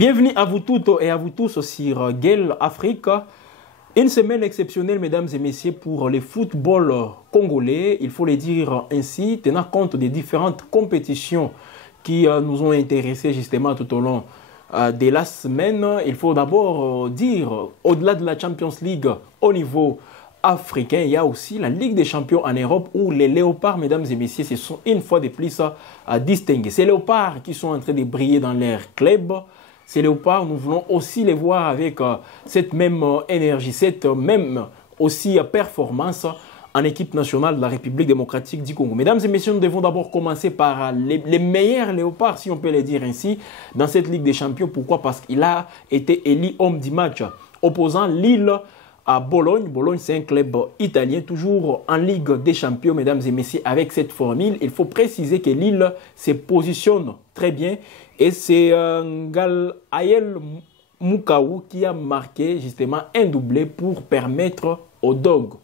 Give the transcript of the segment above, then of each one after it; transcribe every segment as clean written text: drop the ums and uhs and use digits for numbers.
Bienvenue à vous toutes et à vous tous sur Gale Afrique. Une semaine exceptionnelle, mesdames et messieurs, pour le football congolais. Il faut le dire ainsi, tenant compte des différentes compétitions qui nous ont intéressés justement tout au long de la semaine. Il faut d'abord dire, au-delà de la Champions League au niveau africain, il y a aussi la Ligue des champions en Europe où les léopards, mesdames et messieurs, se sont une fois de plus distingués. Ces léopards qui sont en train de briller dans leur club. Ces léopards, nous voulons aussi les voir avec cette même énergie, cette même aussi performance en équipe nationale de la République démocratique du Congo. Mesdames et messieurs, nous devons d'abord commencer par les meilleurs léopards, si on peut les dire ainsi, dans cette Ligue des champions. Pourquoi? Parce qu'il a été élu homme du match opposant Lille à Bologne. Bologne, c'est un club italien, toujours en Ligue des champions, mesdames et messieurs, avec cette formule. Il faut préciser que Lille se positionne très bien. Et c'est Ayel Mukaou qui a marqué justement un doublé pour permettre aux Dogs,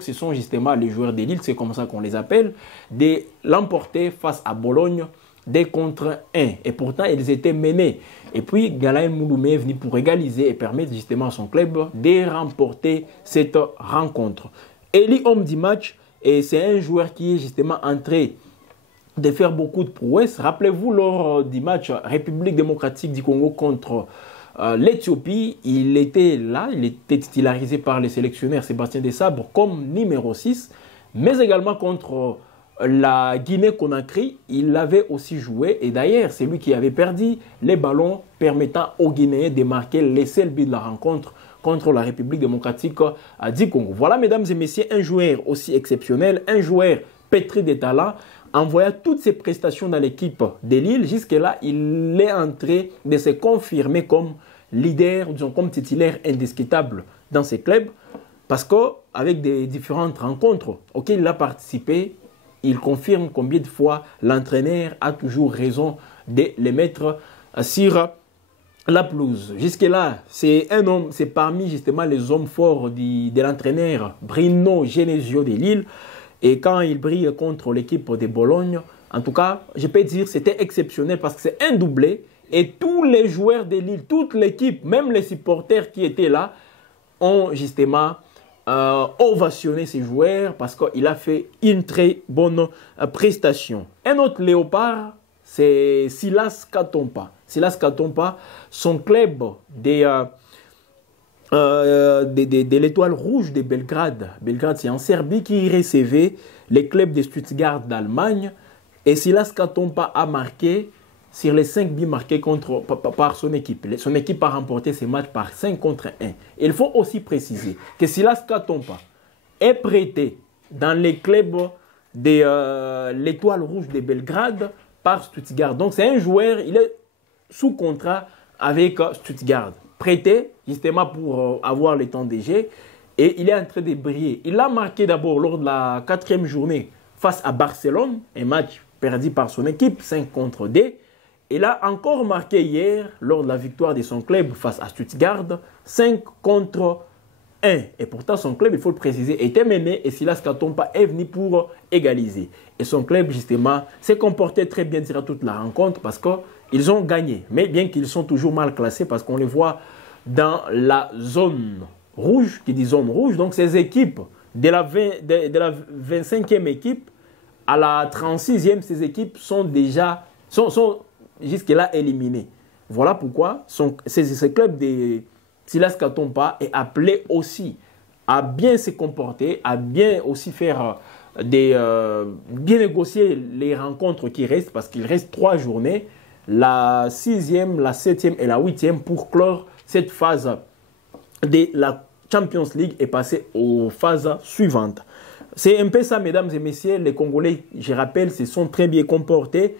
ce sont justement les joueurs de Lille, c'est comme ça qu'on les appelle, de l'emporter face à Bologne 2-1. Et pourtant, ils étaient menés. Et puis, Galaël Mouloumé est venu pour égaliser et permettre justement à son club de remporter cette rencontre. Eli, homme du match, et c'est un joueur qui est justement entré de faire beaucoup de prouesses. Rappelez-vous, lors du match République démocratique du Congo contre l'Éthiopie, il était là, il était titularisé par le sélectionneur Sébastien Desabre comme numéro 6, mais également contre la Guinée-Conakry, il avait aussi joué, et d'ailleurs, c'est lui qui avait perdu les ballons permettant aux Guinéens de marquer les seuls buts de la rencontre contre la République démocratique du Congo. Voilà, mesdames et messieurs, un joueur aussi exceptionnel, un joueur pétri de talent, en voyant toutes ses prestations dans l'équipe de Lille. Jusque-là, il est en train de se confirmer comme leader, disons, comme titulaire indiscutable dans ses clubs, parce qu'avec des différentes rencontres auxquelles il a participé, il confirme combien de fois l'entraîneur a toujours raison de les mettre sur la pelouse. Jusque-là, c'est un homme, c'est parmi justement les hommes forts de l'entraîneur Bruno Genesio de Lille. Et quand il brille contre l'équipe de Bologne, en tout cas, je peux dire que c'était exceptionnel parce que c'est un doublé. Et tous les joueurs de Lille, toute l'équipe, même les supporters qui étaient là, ont justement ovationné ces joueurs parce qu'il a fait une très bonne prestation. Un autre léopard, c'est Silas Katompa. Silas Katompa, son club de l'Étoile Rouge de Belgrade. Belgrade, c'est en Serbie qui recevait les clubs de Stuttgart d'Allemagne. Et Silas Katompa a marqué sur les 5 buts marqués par son équipe. Son équipe a remporté ce match par 5-1. Il faut aussi préciser que Silas Katompa est prêté dans les clubs de l'Étoile Rouge de Belgrade par Stuttgart. Donc c'est un joueur, il est sous contrat avec Stuttgart. Prêté justement pour avoir le temps de jeu, et il est en train de briller. Il a marqué d'abord lors de la 4e journée face à Barcelone, un match perdu par son équipe 5-2. Il a encore marqué hier lors de la victoire de son club face à Stuttgart 5-1. Et pourtant son club, il faut le préciser, était mené et Silas Katompa est venu pour égaliser. Et son club justement s'est comporté très bien durant toute la rencontre parce qu'ils ont gagné. Mais bien qu'ils sont toujours mal classés parce qu'on les voit dans la zone rouge, qui dit zone rouge. Donc ces équipes, de la 25e équipe à la 36e, ces équipes sont déjà jusque-là éliminées. Voilà pourquoi ce club de Silas Katompa est appelé aussi à bien se comporter, à bien aussi faire bien négocier les rencontres qui restent, parce qu'il reste 3 journées, la 6e, la 7e et la 8e pour clore cette phase de la Champions League et passer aux phases suivantes. C'est un peu ça, mesdames et messieurs. Les Congolais, je rappelle, se sont très bien comportés.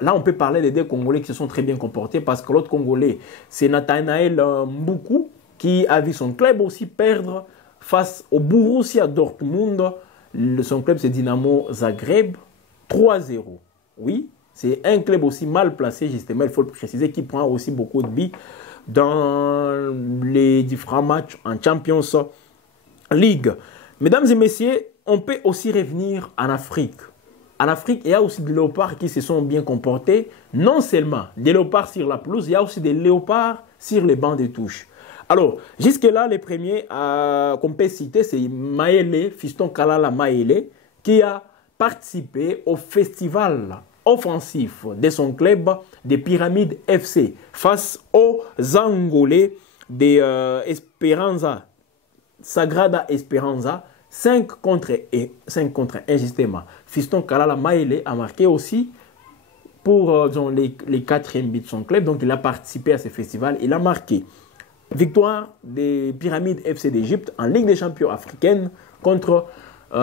Là, on peut parler des 2 Congolais qui se sont très bien comportés parce que l'autre Congolais, c'est Nathanaël Mboukou qui a vu son club aussi perdre face au Borussia Dortmund. Son club, c'est Dynamo Zagreb, 3-0. Oui, c'est un club aussi mal placé, justement, il faut le préciser, qui prend aussi beaucoup de buts dans les différents matchs en Champions League. Mesdames et messieurs, on peut aussi revenir en Afrique. En Afrique, il y a aussi des léopards qui se sont bien comportés. Non seulement des léopards sur la pelouse, il y a aussi des léopards sur les bancs de touche. Alors, jusque-là, les premiers qu'on peut citer, c'est Maele, Fiston Kalala Maele, qui a participé au festival offensif de son club des Pyramides FC face aux Angolais de Esperanza, Sagrada Esperanza, 5 contre 1 justement. Fiston Kalala Maele a marqué aussi pour les 4e buts de son club, donc il a participé à ce festival, il a marqué. Victoire des Pyramides FC d'Égypte en Ligue des Champions africaine contre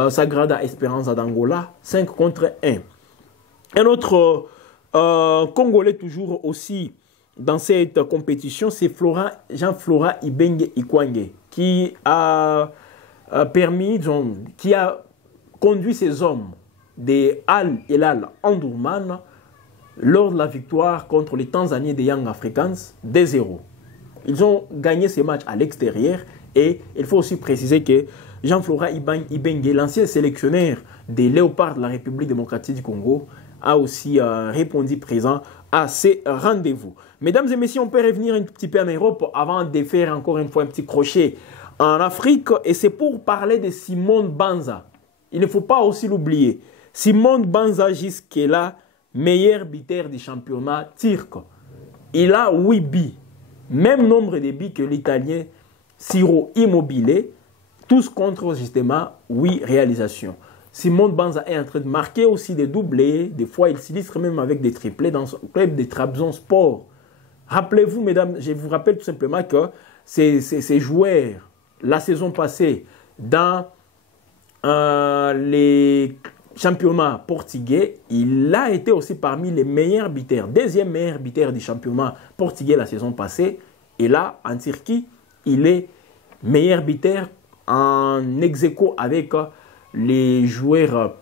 Sagrada Esperanza d'Angola, 5 contre 1. Un autre Congolais toujours aussi dans cette compétition, c'est Jean-Flora Ibenge Ikwange, qui a qui a conduit ses hommes de Al Hilal Omdurman lors de la victoire contre les Tanzaniens des Young Africans 2-0. Ils ont gagné ces matchs à l'extérieur et il faut aussi préciser que Jean-Flora Ibenge, l'ancien sélectionneur des Léopards de la République démocratique du Congo, a aussi répondu présent à ces rendez-vous. Mesdames et messieurs, on peut revenir un petit peu en Europe avant de faire encore une fois un petit crochet en Afrique. Et c'est pour parler de Simone Banza. Il ne faut pas aussi l'oublier. Simone Banza, jusque-là, meilleur buteur du championnat turc. Il a 8 buts. Même nombre de buts que l'Italien Ciro Immobile. Tous contre justement 8 réalisations. Simone Banza est en train de marquer aussi des doublés. Des fois, il s'illustre même avec des triplés dans son club de Trabzonspor. Rappelez-vous, mesdames, je vous rappelle tout simplement que ces joueurs, la saison passée, dans les championnats portugais, il a été aussi parmi les meilleurs buteurs, deuxième meilleur buteur du championnat portugais la saison passée. Et là, en Turquie, il est meilleur buteur en ex-aequo avec les joueurs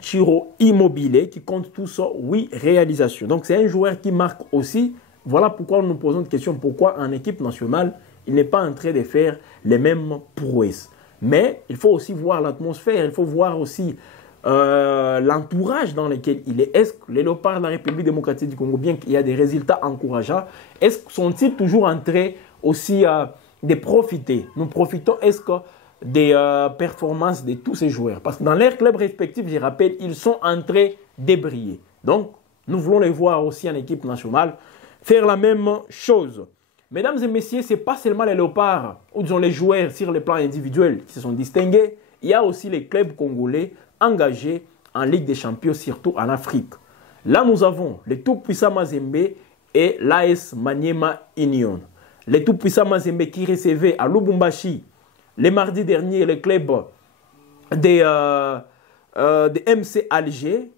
Ciro Immobile qui comptent tous 8 réalisations. Donc c'est un joueur qui marque aussi. Voilà pourquoi nous nous posons une question. Pourquoi en équipe nationale, il n'est pas en train de faire les mêmes prouesses. Mais il faut aussi voir l'atmosphère, il faut voir aussi l'entourage dans lequel il est. Est-ce que les Léopards de la République démocratique du Congo, bien qu'il y a des résultats encourageants, sont-ils toujours en train aussi de profiter? Nous profitons, est-ce que des performances de tous ces joueurs? Parce que dans leurs clubs respectifs, je rappelle, ils sont en train de briller. Donc, nous voulons les voir aussi en équipe nationale faire la même chose. Mesdames et messieurs, ce n'est pas seulement les Léopards ou disons les joueurs sur le plan individuel qui se sont distingués. Il y a aussi les clubs congolais engagés en Ligue des Champions, surtout en Afrique. Là, nous avons le tout-puissant Mazembe et l'AS Maniema Union. Le tout-puissant Mazembe qui recevait à Lubumbashi le mardi dernier le club de MC Alger.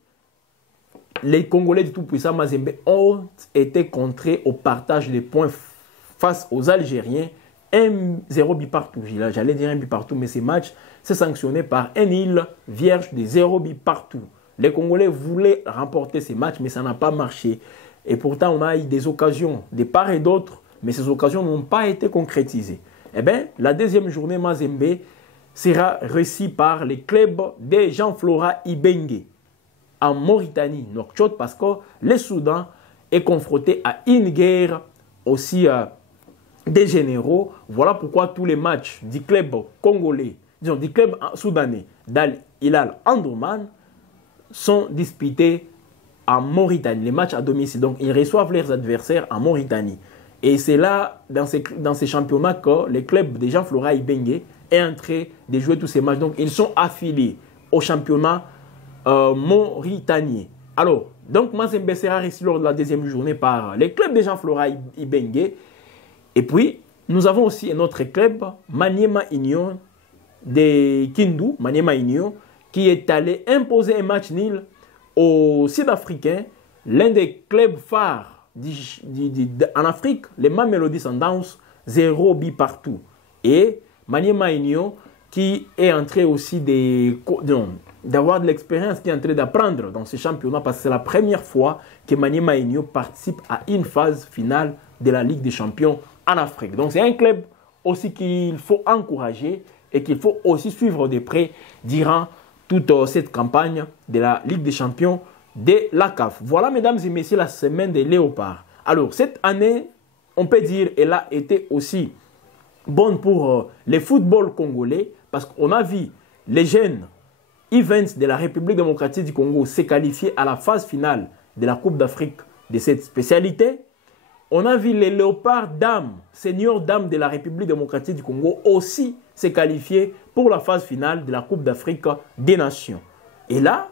Les Congolais du tout-puissant Mazembe ont été contrés au partage des points face aux Algériens. 1-0 but partout. J'allais dire un but partout, mais ces matchs, c'est sanctionné par un nul vierge de 0 but partout. Les Congolais voulaient remporter ces matchs, mais ça n'a pas marché. Et pourtant, on a eu des occasions de part et d'autre, mais ces occasions n'ont pas été concrétisées. Eh bien, la deuxième journée Mazembe sera réussie par les clubs de Jean-Flora Ibenge en Mauritanie, Nouakchott, parce que le Soudan est confronté à une guerre aussi des généraux. Voilà pourquoi tous les matchs du club congolais, disons du club soudanais d'Al Hilal Omdurman sont disputés en Mauritanie, les matchs à domicile. Donc ils reçoivent leurs adversaires en Mauritanie. Et c'est là, dans ces championnats, que le club de Jean-Flora Ibenge est en train de jouer tous ces matchs. Donc ils sont affiliés au championnat mauritanien. Alors, donc Mazembe sera reçu lors de la deuxième journée par les clubs de Jean-Flora Ibenge. Et puis, nous avons aussi un autre club, Maniema Union de Kindu, Maniema Union, qui est allé imposer un match nul aux Sud-Africains, l'un des clubs phares en Afrique, les Mamelodi Sundowns, 0 but partout. Et Maniema Union, qui est en train aussi d'avoir de l'expérience, qui est en train d'apprendre dans ce championnat, parce que c'est la première fois que Maniema Union participe à une phase finale de la Ligue des Champions en Afrique. Donc c'est un club aussi qu'il faut encourager et qu'il faut aussi suivre de près durant toute cette campagne de la Ligue des Champions de la CAF. Voilà, mesdames et messieurs, la semaine des léopards. Alors, cette année, on peut dire, elle a été aussi bonne pour le football congolais parce qu'on a vu les jeunes events de la République démocratique du Congo se qualifier à la phase finale de la Coupe d'Afrique de cette spécialité. On a vu les léopards dames, seniors dames de la République démocratique du Congo aussi se qualifier pour la phase finale de la Coupe d'Afrique des Nations. Et là,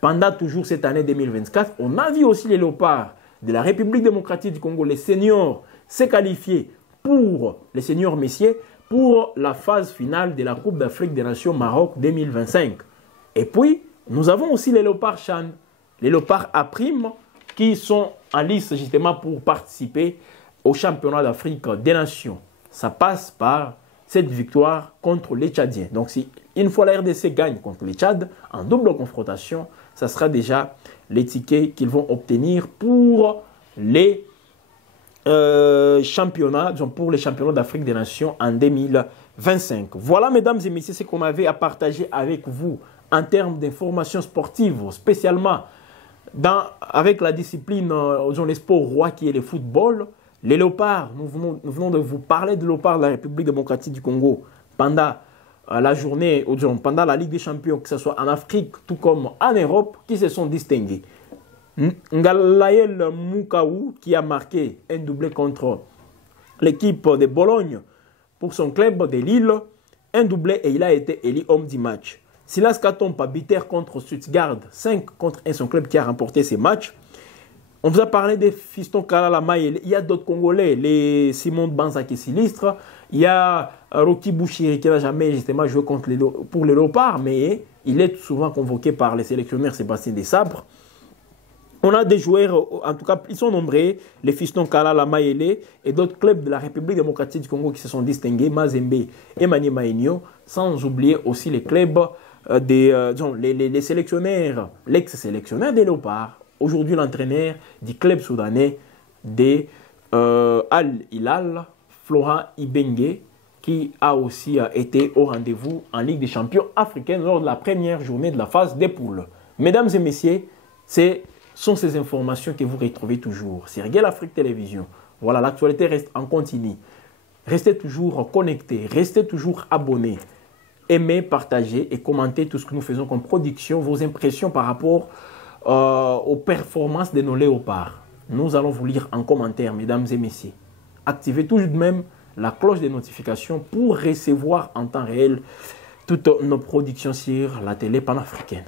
pendant toujours cette année 2024, on a vu aussi les léopards de la République démocratique du Congo, les seniors, se qualifier pour les seniors messieurs pour la phase finale de la Coupe d'Afrique des Nations Maroc 2025. Et puis, nous avons aussi les léopards Chan, les léopards A', qui sont en liste justement pour participer au championnat d'Afrique des Nations. Ça passe par cette victoire contre les Tchadiens. Donc, si une fois la RDC gagne contre les Tchad, en double confrontation, ça sera déjà les tickets qu'ils vont obtenir pour les championnats d'Afrique des Nations en 2025. Voilà, mesdames et messieurs, ce qu'on avait à partager avec vous en termes d'informations sportives, spécialement avec la discipline, le sport roi qui est le football. Les léopards, nous venons de vous parler de léopards de la République démocratique du Congo pendant la journée, pendant la Ligue des Champions, que ce soit en Afrique tout comme en Europe, qui se sont distingués. Ngalaël Moukaou qui a marqué un doublé contre l'équipe de Bologne pour son club de Lille, un doublé et il a été élu homme du match. Silas Katompa, Biter contre Stuttgart, 5 contre 1, son club qui a remporté ces matchs. On vous a parlé des fistons Kalala Maïl. Il y a d'autres Congolais, les Simon Banza qui est sinistre. Il y a Rocky Bouchiri qui n'a jamais justement joué pour les léopards, mais il est souvent convoqué par les sélectionneurs Sébastien Desabre. On a des joueurs, en tout cas, ils sont nombreux, les fistons Kalala Maïlé et d'autres clubs de la République démocratique du Congo qui se sont distingués, Mazembe et Mani Maïnio, sans oublier aussi les clubs les sélectionneurs, l'ex-sélectionneur des léopards, aujourd'hui l'entraîneur du club soudanais de Al-Hilal, Florent Ibenge, qui a aussi été au rendez-vous en Ligue des champions africaine lors de la première journée de la phase des poules. Mesdames et messieurs, ce sont ces informations que vous retrouvez toujours sur Gueule Afrique Télévision. Voilà, l'actualité reste en continu. Restez toujours connectés, restez toujours abonnés. Aimez, partagez et commentez tout ce que nous faisons comme production, vos impressions par rapport aux performances de nos léopards. Nous allons vous lire en commentaire, mesdames et messieurs. Activez tout de même la cloche des notifications pour recevoir en temps réel toutes nos productions sur la télé panafricaine.